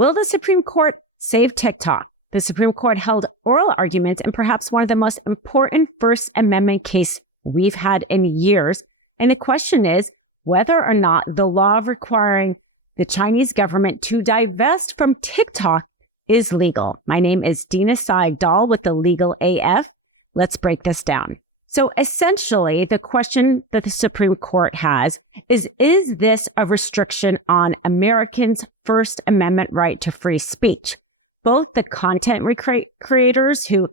Will the Supreme Court save TikTok? The Supreme Court held oral arguments in perhaps one of the most important First Amendment cases we've had in years. And the question is whether or not the law requiring the Chinese government to divest from TikTok is legal. My name is Dina Saigdal with the Legal AF. Let's break this down. So essentially, the question that the Supreme Court has is this a restriction on Americans' First Amendment right to free speech? Both the content creators who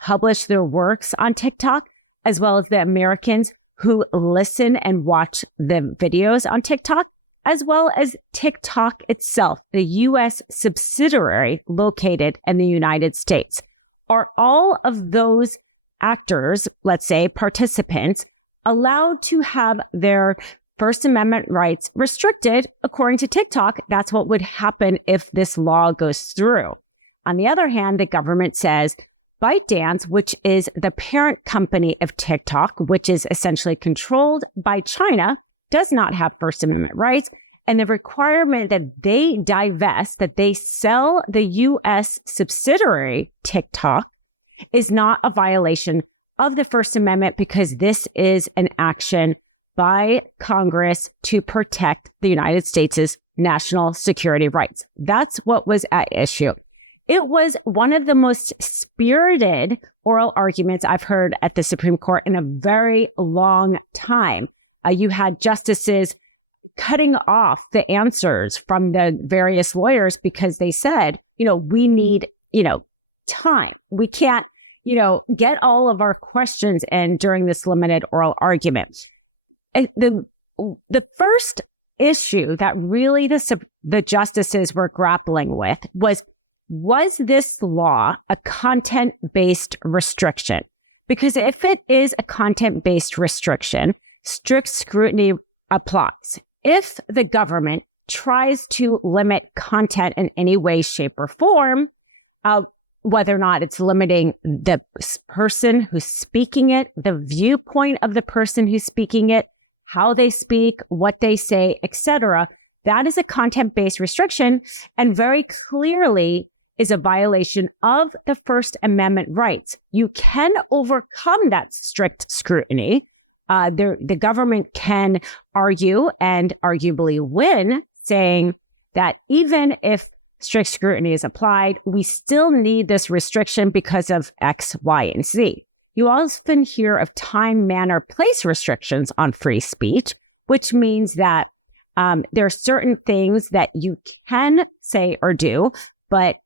publish their works on TikTok, as well as the Americans who listen and watch the videos on TikTok, as well as TikTok itself, the U.S. subsidiary located in the United States. Are all of those actors, let's say participants, allowed to have their First Amendment rights restricted? According to TikTok, that's what would happen if this law goes through. On the other hand, the government says ByteDance, which is the parent company of TikTok, which is essentially controlled by China, does not have First Amendment rights. And the requirement that they divest, that they sell the U.S. subsidiary TikTok, is not a violation of the First Amendment because this is an action by Congress to protect the United States' national security rights. That's what was at issue. It was one of the most spirited oral arguments I've heard at the Supreme Court in a very long time. You had justices cutting off the answers from the various lawyers because they said, we need, time. We can't, get all of our questions in during this limited oral argument. The first issue that really the justices were grappling with was this law a content-based restriction? Because if it is a content-based restriction, strict scrutiny applies. If the government tries to limit content in any way, shape, or form, whether or not it's limiting the person who's speaking it, the viewpoint of the person who's speaking it, how they speak, what they say, etc., that is a content-based restriction and very clearly is a violation of the First Amendment rights. You can overcome that strict scrutiny. The government can argue and arguably win, saying that even if strict scrutiny is applied, we still need this restriction because of X, Y, and Z. You often hear of time, manner, place restrictions on free speech, which means that there are certain things that you can say or do, but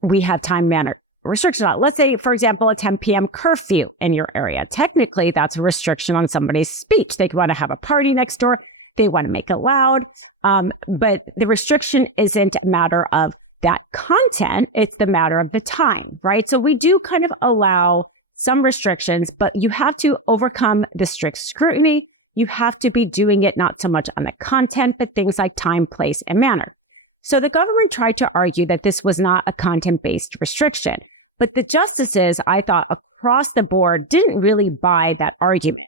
we have time, manner restriction on. Let's say, for example, a 10 p.m. curfew in your area. Technically, that's a restriction on somebody's speech. They want to have a party next door. They want to make it loud. But the restriction isn't a matter of that content. It's the matter of the time, right? So we do kind of allow some restrictions, but you have to overcome the strict scrutiny. You have to be doing it not so much on the content, but things like time, place, and manner. So the government tried to argue that this was not a content-based restriction, but the justices, I thought, across the board didn't really buy that argument.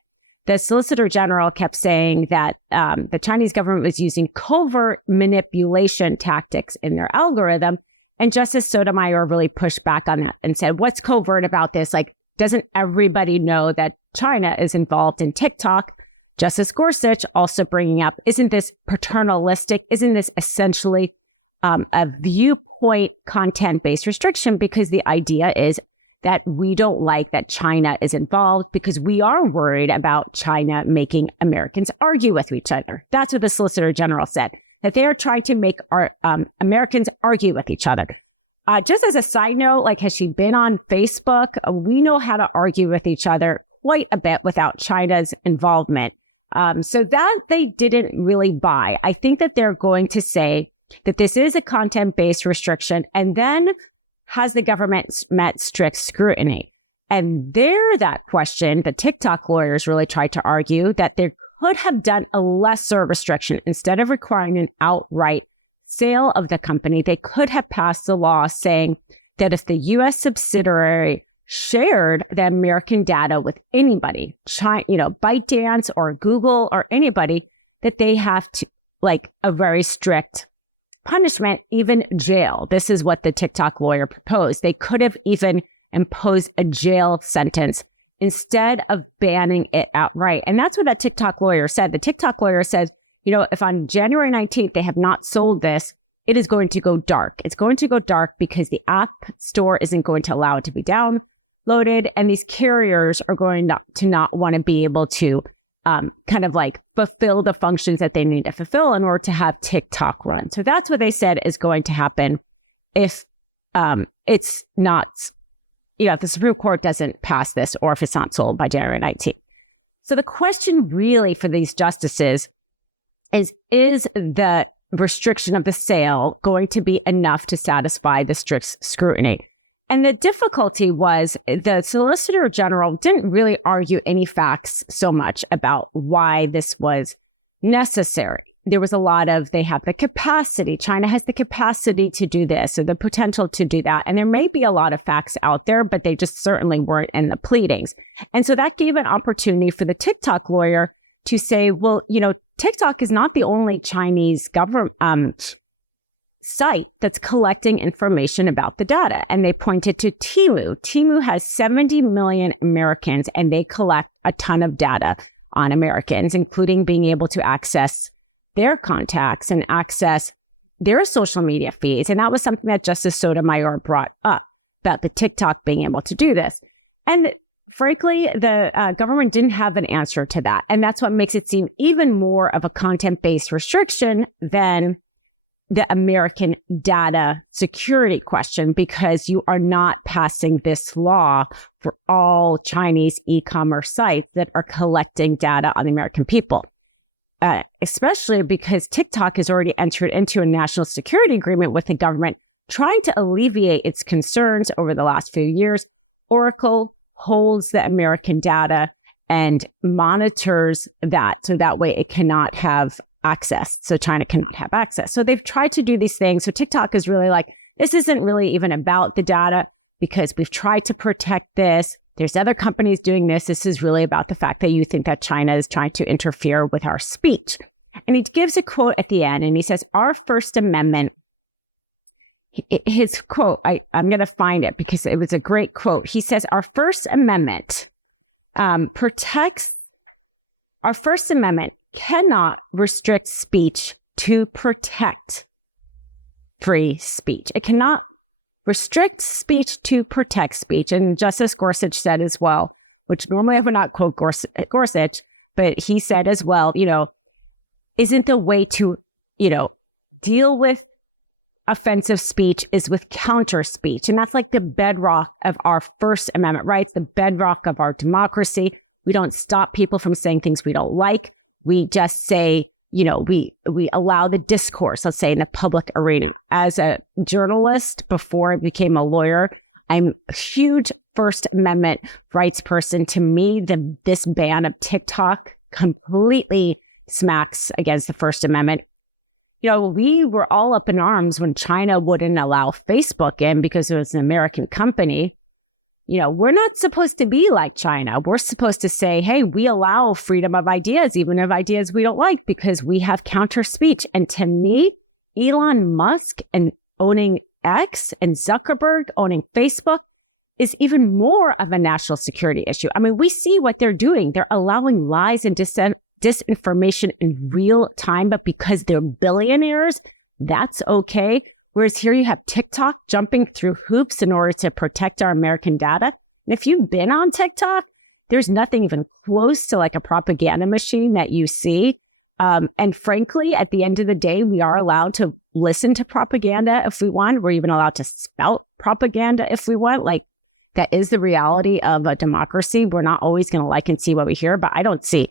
The Solicitor General kept saying that the Chinese government was using covert manipulation tactics in their algorithm. And Justice Sotomayor really pushed back on that and said, what's covert about this? Like, doesn't everybody know that China is involved in TikTok? Justice Gorsuch also bringing up, isn't this paternalistic? Isn't this essentially a viewpoint content-based restriction? Because the idea is that we don't like that China is involved because we are worried about China making Americans argue with each other. That's what the Solicitor General said, that they are trying to make our Americans argue with each other. Just as a side note, like, has she been on Facebook? We know how to argue with each other quite a bit without China's involvement. So that they didn't really buy. I think that they're going to say that this is a content-based restriction, and then has the government met strict scrutiny? And that question, the TikTok lawyers really tried to argue that they could have done a lesser restriction. Instead of requiring an outright sale of the company, they could have passed a law saying that if the U.S. subsidiary shared the American data with anybody, ByteDance or Google or anybody, that they have to, like, a very strict punishment, even jail. This is what the TikTok lawyer proposed. They could have even imposed a jail sentence instead of banning it outright. And that's what that TikTok lawyer said. The TikTok lawyer says, if on January 19th they have not sold this, it is going to go dark. It's going to go dark because the app store isn't going to allow it to be downloaded. And these carriers are going to not want to be able to fulfill the functions that they need to fulfill in order to have TikTok run. So that's what they said is going to happen if it's not, if the Supreme Court doesn't pass this or if it's not sold by January 19th. So the question really for these justices is the restriction of the sale going to be enough to satisfy the strict scrutiny? And the difficulty was the Solicitor General didn't really argue any facts so much about why this was necessary. There was a lot of, they have the capacity. China has the capacity to do this or the potential to do that. And there may be a lot of facts out there, but they just certainly weren't in the pleadings. And so that gave an opportunity for the TikTok lawyer to say, well, TikTok is not the only Chinese government site that's collecting information about the data. And they pointed to Temu. Temu has 70 million Americans, and they collect a ton of data on Americans, including being able to access their contacts and access their social media feeds. And that was something that Justice Sotomayor brought up about the TikTok being able to do this. And frankly, the government didn't have an answer to that. And that's what makes it seem even more of a content-based restriction than the American data security question, because you are not passing this law for all Chinese e-commerce sites that are collecting data on the American people. Especially because TikTok has already entered into a national security agreement with the government, trying to alleviate its concerns over the last few years. Oracle holds the American data and monitors that, so that way it cannot have access. So China cannot have access. So they've tried to do these things. So TikTok is really like, this isn't really even about the data because we've tried to protect this. There's other companies doing this. This is really about the fact that you think that China is trying to interfere with our speech. And he gives a quote at the end and he says, our First Amendment, his quote, I'm going to find it because it was a great quote. He says, our First Amendment cannot restrict speech to protect free speech. It cannot restrict speech to protect speech. And Justice Gorsuch said as well, which normally I would not quote Gorsuch, but he said as well, isn't the way to, deal with offensive speech is with counter speech. And that's like the bedrock of our First Amendment rights, the bedrock of our democracy. We don't stop people from saying things we don't like. We just say, we allow the discourse, let's say in the public arena. As a journalist, before I became a lawyer, I'm a huge First Amendment rights person. To me, this ban of TikTok completely smacks against the First Amendment. We were all up in arms when China wouldn't allow Facebook in because it was an American company. We're not supposed to be like China. We're supposed to say, hey, we allow freedom of ideas, even of ideas we don't like, because we have counter speech. And to me, Elon Musk and owning X and Zuckerberg owning Facebook is even more of a national security issue. I mean, we see what they're doing. They're allowing lies and disinformation in real time, but because they're billionaires, that's okay. Whereas here you have TikTok jumping through hoops in order to protect our American data. And if you've been on TikTok, there's nothing even close to like a propaganda machine that you see. And frankly, at the end of the day, we are allowed to listen to propaganda if we want. We're even allowed to spout propaganda if we want. Like, that is the reality of a democracy. We're not always going to like and see what we hear, but I don't see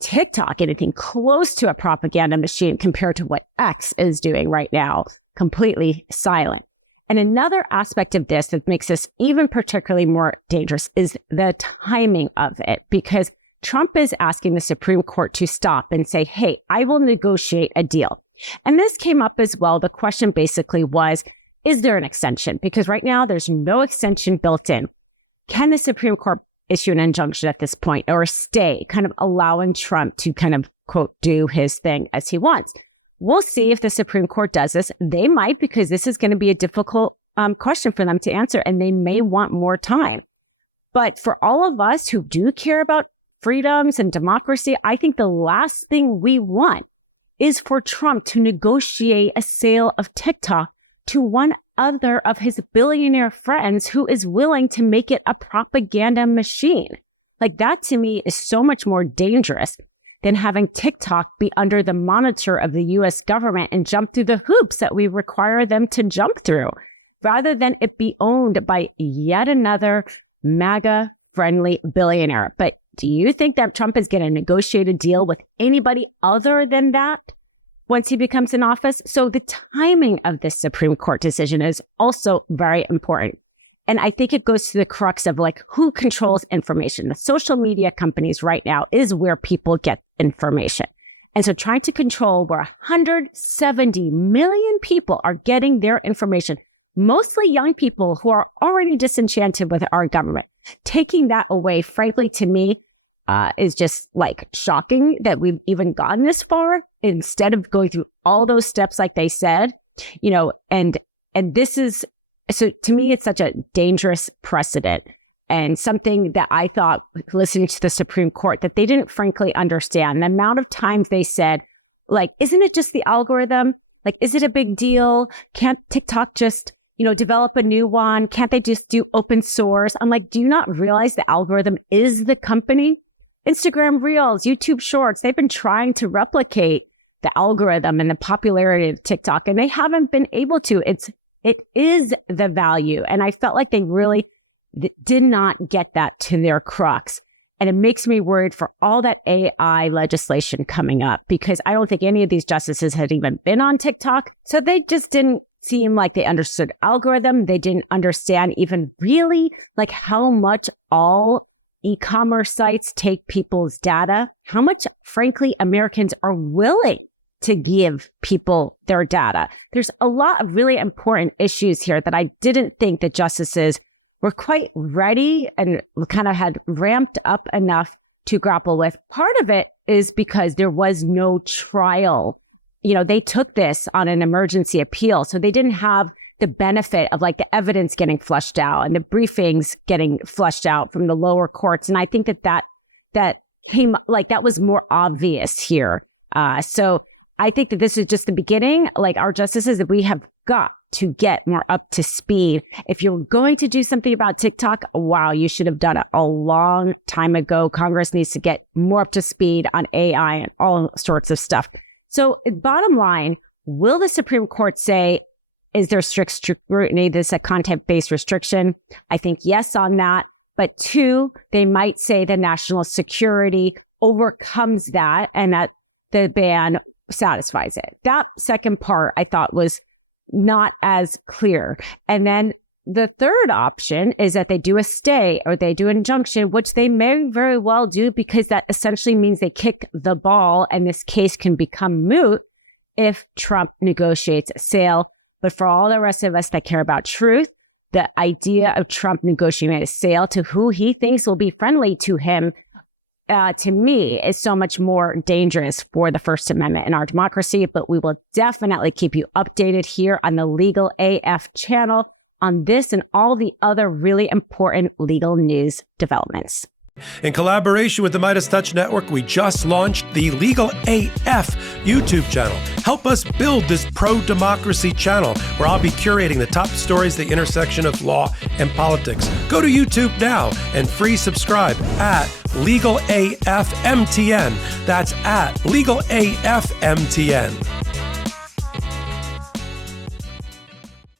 TikTok anything close to a propaganda machine compared to what X is doing right now. Completely silent. And another aspect of this that makes this even particularly more dangerous is the timing of it, because Trump is asking the Supreme Court to stop and say, hey, I will negotiate a deal. And this came up as well. The question basically was, is there an extension? Because right now there's no extension built in. Can the Supreme Court issue an injunction at this point or a stay, kind of allowing Trump to kind of, quote, do his thing as he wants? we'll see if the Supreme Court does this. They might, because this is going to be a difficult question for them to answer, and they may want more time. But for all of us who do care about freedoms and democracy, I think the last thing we want is for Trump to negotiate a sale of TikTok to one other of his billionaire friends who is willing to make it a propaganda machine. Like, that to me is so much more dangerous than having TikTok be under the monitor of the US government and jump through the hoops that we require them to jump through, rather than it be owned by yet another MAGA-friendly billionaire. But do you think that Trump is going to negotiate a deal with anybody other than that once he becomes in office? So the timing of this Supreme Court decision is also very important. And I think it goes to the crux of like, who controls information? The social media companies right now is where people get information. And so trying to control where 170 million people are getting their information, mostly young people who are already disenchanted with our government, taking that away, frankly, to me, is just like shocking that we've even gotten this far instead of going through all those steps, like they said, and this is, so to me, it's such a dangerous precedent and something that I thought, listening to the Supreme Court, that they didn't frankly understand. The amount of times they said, like, isn't it just the algorithm? Like, is it a big deal? Can't TikTok just, develop a new one? Can't they just do open source? I'm like, do you not realize the algorithm is the company? Instagram Reels, YouTube Shorts, they've been trying to replicate the algorithm and the popularity of TikTok, and they haven't been able to. It is the value. And I felt like they really did not get that to their crux. And it makes me worried for all that AI legislation coming up, because I don't think any of these justices had even been on TikTok. So they just didn't seem like they understood algorithm. They didn't understand even really like how much all e-commerce sites take people's data, how much, frankly, Americans are willing to give people their data. There's a lot of really important issues here that I didn't think the justices were quite ready and kind of had ramped up enough to grapple with. Part of it is because there was no trial. They took this on an emergency appeal, so they didn't have the benefit of like the evidence getting flushed out and the briefings getting flushed out from the lower courts. And I think that came, like, that was more obvious here. So I think that this is just the beginning. Like, our justices, that we have got to get more up to speed. If you're going to do something about TikTok, wow, you should have done it a long time ago. Congress needs to get more up to speed on AI and all sorts of stuff. So bottom line, will the Supreme Court say, is there strict scrutiny? This is a content-based restriction. I think yes on that. But two, they might say the national security overcomes that and that the ban satisfies it. That second part I thought was not as clear. And then the third option is that they do a stay or they do an injunction, which they may very well do, because that essentially means they kick the ball and this case can become moot if Trump negotiates a sale. But for all the rest of us that care about truth, the idea of Trump negotiating a sale to who he thinks will be friendly to him, to me, is so much more dangerous for the First Amendment in our democracy. But we will definitely keep you updated here on the Legal AF channel on this and all the other really important legal news developments. In collaboration with the Midas Touch Network, we just launched the Legal AF YouTube channel. Help us build this pro-democracy channel where I'll be curating the top stories at the intersection of law and politics. Go to YouTube now and free subscribe at Legal AF MTN. That's at Legal AF MTN.